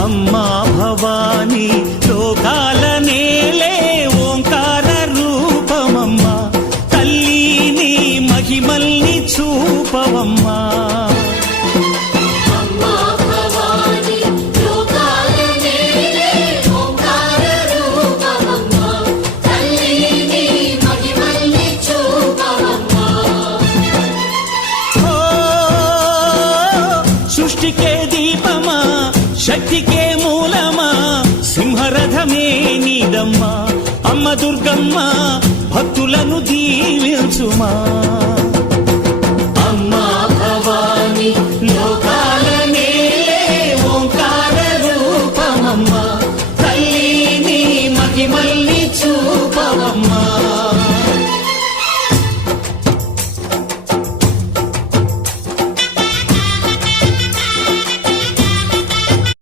అమ్మా భవానీ లోకాల నేలే ఓంకార రూపమమ్మా తల్లి నీ మహిమల్ని చూపవమ్మా సృష్టికే దీపమా శక్తికే మూలమా సింహరథమే నీదమ్మా అమ్మ దుర్గమ్మ భక్తులను దీవించుమా